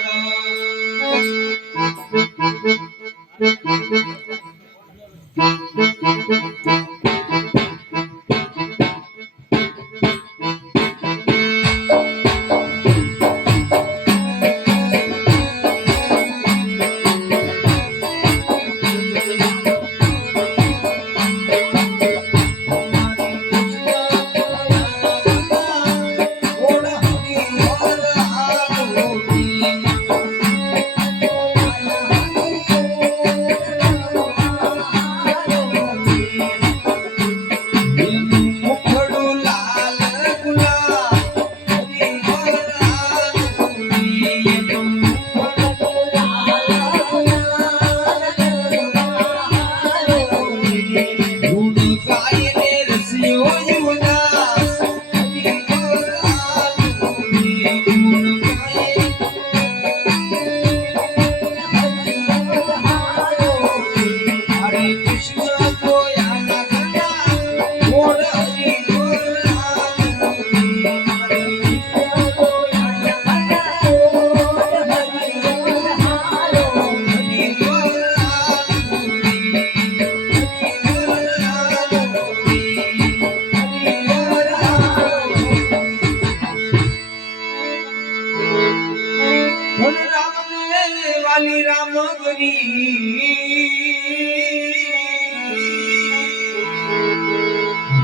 Thank you.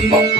Thank.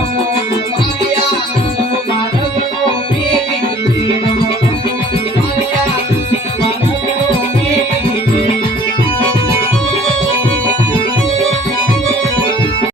come on.